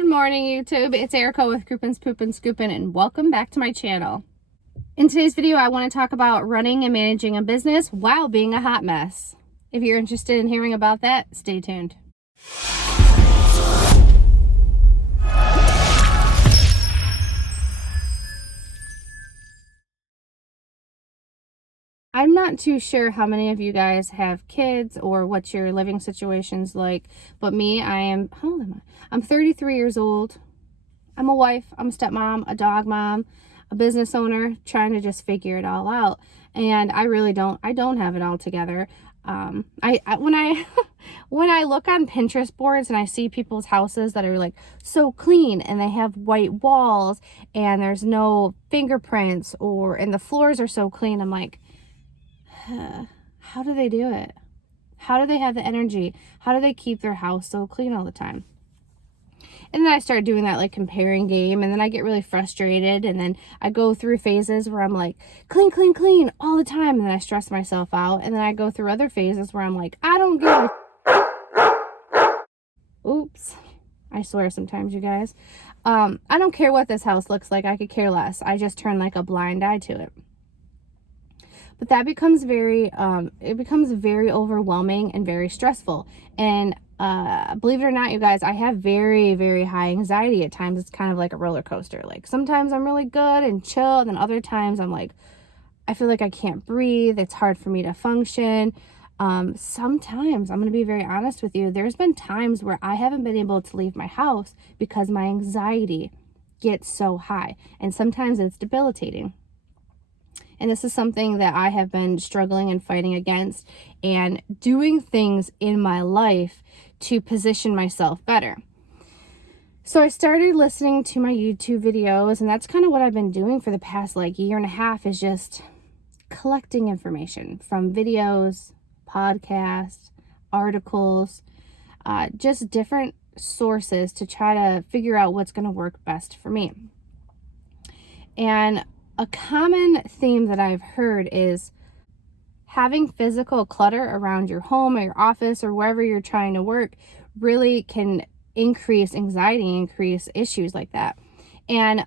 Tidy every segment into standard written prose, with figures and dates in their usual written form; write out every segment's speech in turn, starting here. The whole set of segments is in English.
Good morning, YouTube. It's Erica with Croupin Poopin Scoopin, and welcome back to my channel. In today's video, I want to talk about running and managing a business while being a hot mess. If you're interested in hearing about that, stay tuned. I'm not too sure how many of you guys have kids or what your living situation's like, but me, how old am I? I'm 33 years old. I'm a wife, I'm a stepmom, a dog mom, a business owner, trying to just figure it all out. And I don't have it all together. When I look on Pinterest boards and I see people's houses that are like so clean and they have white walls and there's no fingerprints and the floors are so clean, I'm like, how do they do it? How do they have the energy? How do they keep their house so clean all the time? And then I start doing that like comparing game, and then I get really frustrated, and then I go through phases where I'm like clean, clean, clean all the time, and then I stress myself out, and then I go through other phases where I'm like, I don't give a oops, I swear sometimes, you guys. I don't care what this house looks like. I could care less. I just turn like a blind eye to it. But that becomes very overwhelming and very stressful. And believe it or not, you guys, I have very, very high anxiety at times. It's kind of like a roller coaster. Like sometimes I'm really good and chill, and then other times I'm like, I feel like I can't breathe. It's hard for me to function. Sometimes, I'm going to be very honest with you, there's been times where I haven't been able to leave my house because my anxiety gets so high. And sometimes it's debilitating. And this is something that I have been struggling and fighting against and doing things in my life to position myself better. So I started listening to my YouTube videos, and that's kind of what I've been doing for the past like year and a half, is just collecting information from videos, podcasts, articles, just different sources to try to figure out what's going to work best for me. And a common theme that I've heard is having physical clutter around your home or your office or wherever you're trying to work really can increase anxiety, increase issues like that. And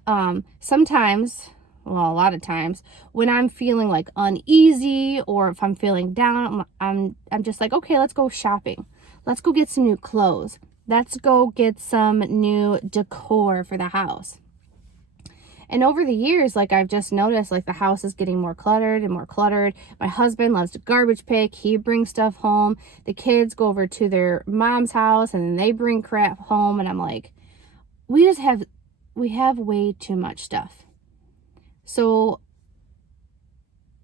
sometimes, well, a lot of times, when I'm feeling like uneasy or if I'm feeling down, I'm just like, okay, let's go shopping. Let's go get some new clothes. Let's go get some new decor for the house. And over the years, like I've just noticed, like the house is getting more cluttered and more cluttered. My husband loves to garbage pick. He brings stuff home. The kids go over to their mom's house and then they bring crap home. And I'm like, we have way too much stuff. So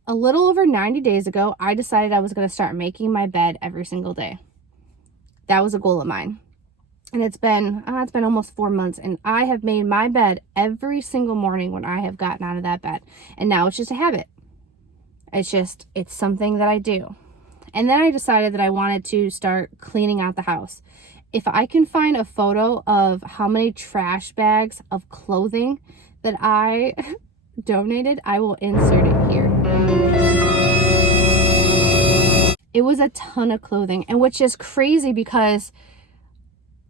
a little over 90 days ago, I decided I was going to start making my bed every single day. That was a goal of mine. And it's been almost 4 months, and I have made my bed every single morning when I have gotten out of that bed. And now it's just a habit. It's something that I do. And then I decided that I wanted to start cleaning out the house. If I can find a photo of how many trash bags of clothing that I donated, I will insert it here. It was a ton of clothing, and which is crazy because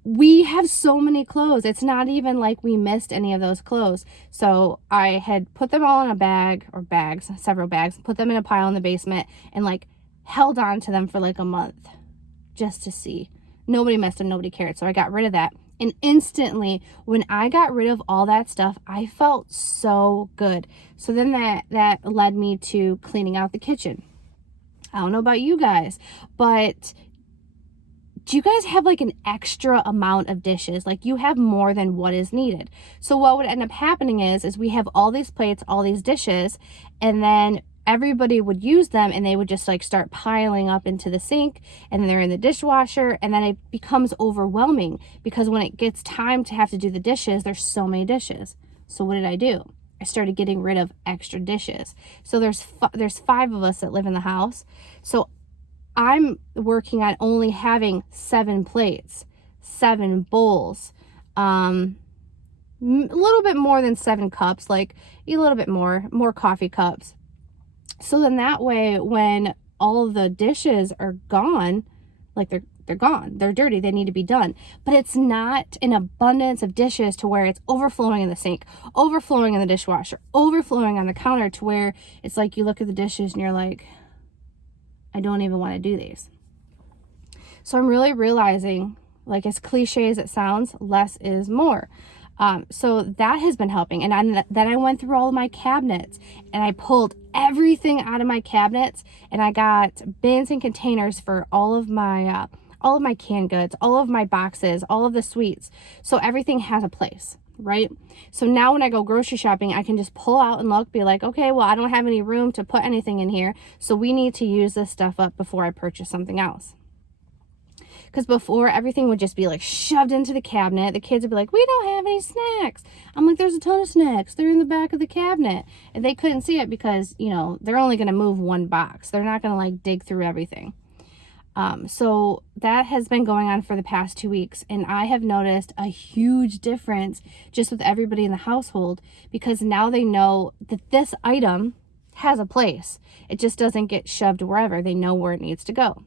we have so many clothes. It's not even like we missed any of those clothes. So I had put them all in a bag, or bags, several bags, put them in a pile in the basement, and like held on to them for like a month just to see. Nobody missed them, nobody cared. So I got rid of that. And instantly, when I got rid of all that stuff, I felt so good. So then that led me to cleaning out the kitchen. I don't know about you guys, but do you guys have like an extra amount of dishes? Like you have more than what is needed. So what would end up happening is we have all these plates, all these dishes, and then everybody would use them and they would just like start piling up into the sink, and then they're in the dishwasher, and then it becomes overwhelming because when it gets time to have to do the dishes, there's so many dishes. So what did I do? I started getting rid of extra dishes. So there's 5 of us that live in the house. So I'm working on only having 7 plates, 7 bowls, a little bit more than 7 cups, like a little bit more coffee cups. So then that way, when all of the dishes are gone, like they're gone. They're dirty. They need to be done. But it's not an abundance of dishes to where it's overflowing in the sink, overflowing in the dishwasher, overflowing on the counter, to where it's like you look at the dishes and you're like, I don't even want to do these. So I'm really realizing, like, as cliche as it sounds, less is more. So that has been helping. And then I went through all of my cabinets and I pulled everything out of my cabinets, and I got bins and containers for all of my canned goods, all of my boxes, all of the sweets. So everything has a place, right? So now when I go grocery shopping, I can just pull out and look, be like, okay, well, I don't have any room to put anything in here, so we need to use this stuff up before I purchase something else. Because before, everything would just be like shoved into the cabinet. The kids would be like, we don't have any snacks. I'm like, there's a ton of snacks. They're in the back of the cabinet. And they couldn't see it because, you know, they're only going to move one box. They're not going to like dig through everything. So that has been going on for the past 2 weeks. And I have noticed a huge difference just with everybody in the household, because now they know that this item has a place. It just doesn't get shoved wherever. They know where it needs to go.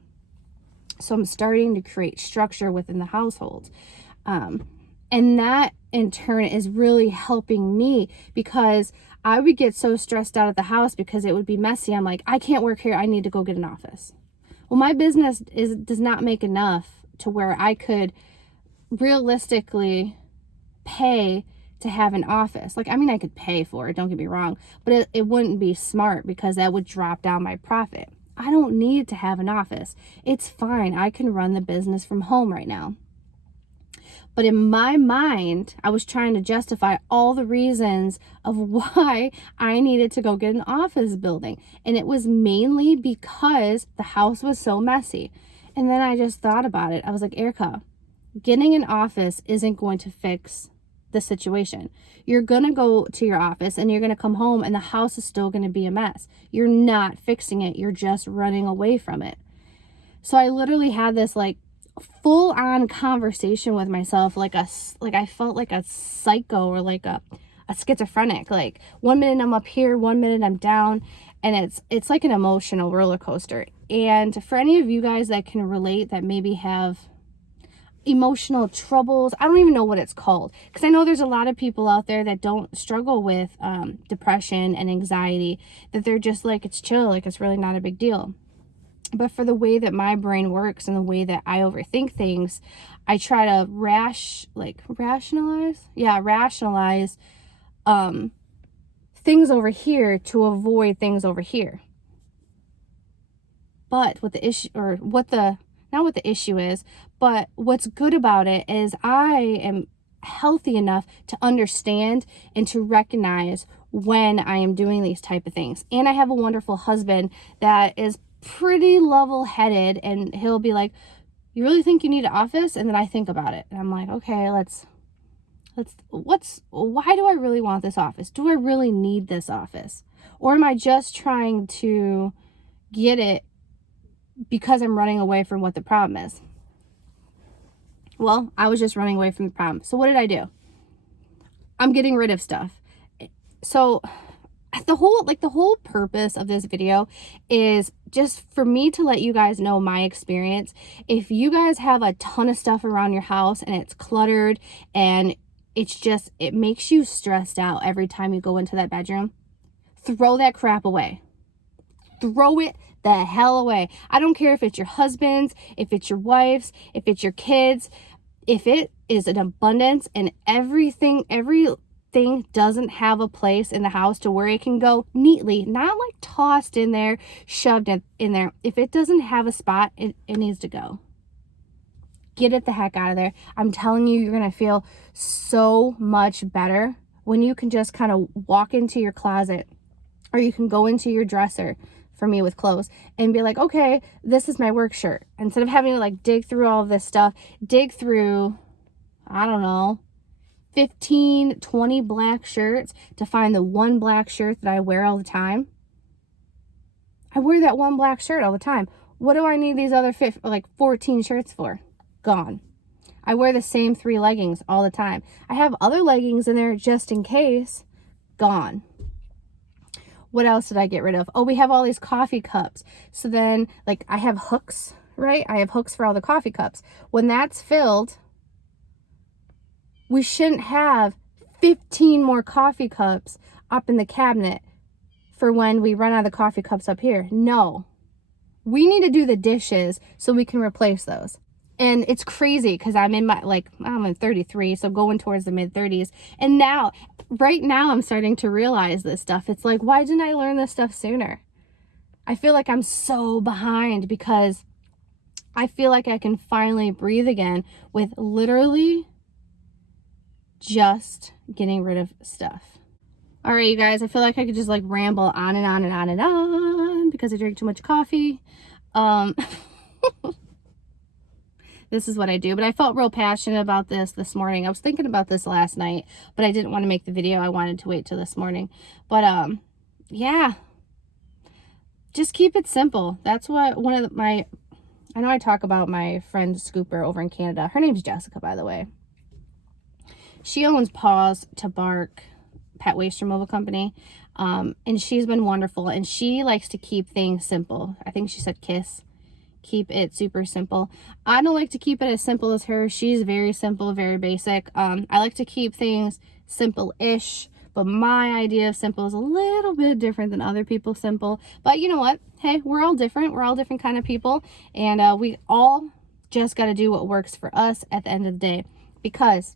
So I'm starting to create structure within the household. And that in turn is really helping me, because I would get so stressed out at the house because it would be messy. I'm like, I can't work here. I need to go get an office. Well, my business does not make enough to where I could realistically pay to have an office. Like, I mean, I could pay for it, don't get me wrong, but it wouldn't be smart, because that would drop down my profit. I don't need to have an office. It's fine. I can run the business from home right now. But in my mind, I was trying to justify all the reasons of why I needed to go get an office building. And it was mainly because the house was so messy. And then I just thought about it. I was like, Erica, getting an office isn't going to fix the situation. You're going to go to your office and you're going to come home and the house is still going to be a mess. You're not fixing it. You're just running away from it. So I literally had this like full on conversation with myself, like I felt like a psycho, or like a schizophrenic. Like 1 minute I'm up here, 1 minute I'm down, and it's like an emotional roller coaster. And for any of you guys that can relate, that maybe have emotional troubles, I don't even know what it's called, because I know there's a lot of people out there that don't struggle with depression and anxiety, that they're just like, it's chill, like it's really not a big deal. But for the way that my brain works and the way that I overthink things, I try to rationalize things over here to avoid things over here. But what the issue, or not what the issue is, but what's good about it is I am healthy enough to understand and to recognize when I am doing these type of things. And I have a wonderful husband that is pretty level-headed, and he'll be like, you really think you need an office? And then I think about it and I'm like, okay, why do I really want this office? Do I really need this office? Or am I just trying to get it because I'm running away from what the problem is? Well, I was just running away from the problem. So what did I do? I'm getting rid of stuff. So the whole purpose of this video is just for me to let you guys know my experience. If you guys have a ton of stuff around your house and it's cluttered and it makes you stressed out every time you go into that bedroom, throw that crap away. Throw it the hell away. I don't care if it's your husband's, if it's your wife's, if it's your kids, if it is an abundance and everything doesn't have a place in the house to where it can go neatly, not like tossed in there, shoved in there. If it doesn't have a spot, it needs to go. Get it the heck out of there. I'm telling you, you're going to feel so much better when you can just kind of walk into your closet, or you can go into your dresser, for me with clothes, and be like, okay, this is my work shirt. Instead of having to like dig through all of this stuff, dig through, I don't know, 15, 20 black shirts to find the one black shirt that I wear all the time. I wear that one black shirt all the time. What do I need these other 14 shirts for? Gone. I wear the same 3 leggings all the time. I have other leggings in there just in case. Gone. What else did I get rid of? Oh, we have all these coffee cups. So then, like, I have hooks right? I have hooks for all the coffee cups. When that's filled, we shouldn't have 15 more coffee cups up in the cabinet for when we run out of coffee cups up here. No, we need to do the dishes so we can replace those. And it's crazy because I'm in I'm 33, so going towards the mid 30s. And right now, I'm starting to realize this stuff. It's like, why didn't I learn this stuff sooner? I feel like I'm so behind because I feel like I can finally breathe again with literally just getting rid of stuff. All right, you guys, I feel like I could just like ramble on and on and on and on because I drink too much coffee. This is what I do, but I felt real passionate about this morning. I was thinking about this last night, but I didn't want to make the video. I wanted to wait till this morning. But yeah, just keep it simple. That's what I know I talk about my friend Scooper over in Canada. Her name's Jessica, by the way. She owns Paws to Bark pet waste removal company. And she's been wonderful, and she likes to keep things simple. I think she said KISS. Keep it super simple. I don't like to keep it as simple as her. She's very simple, very basic. I like to keep things simple-ish, but my idea of simple is a little bit different than other people's simple. But you know what? Hey, we're all different. We're all different kind of people, and we all just got to do what works for us at the end of the day, because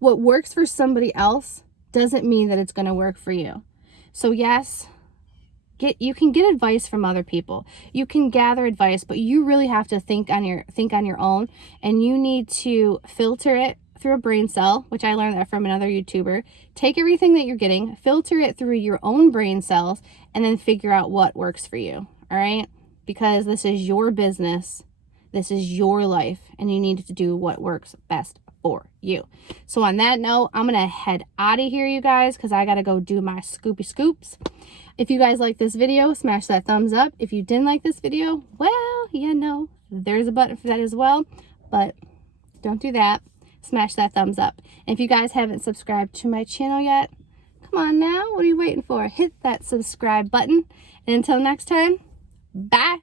what works for somebody else doesn't mean that it's going to work for you. So yes, you can get advice from other people. You can gather advice, but you really have to think on your own, and you need to filter it through a brain cell, which I learned that from another YouTuber. Take everything that you're getting, filter it through your own brain cells, and then figure out what works for you. All right? Because this is your business. This is your life, and you need to do what works best for you. So on that note, I'm gonna head out of here, you guys, because I gotta go do my scoopy scoops. If you guys like this video, smash that thumbs up. If you didn't like this video, well, there's a button for that as well, but don't do that. Smash that thumbs up. And if you guys haven't subscribed to my channel yet, come on now, what are you waiting for? Hit that subscribe button. And until next time, bye.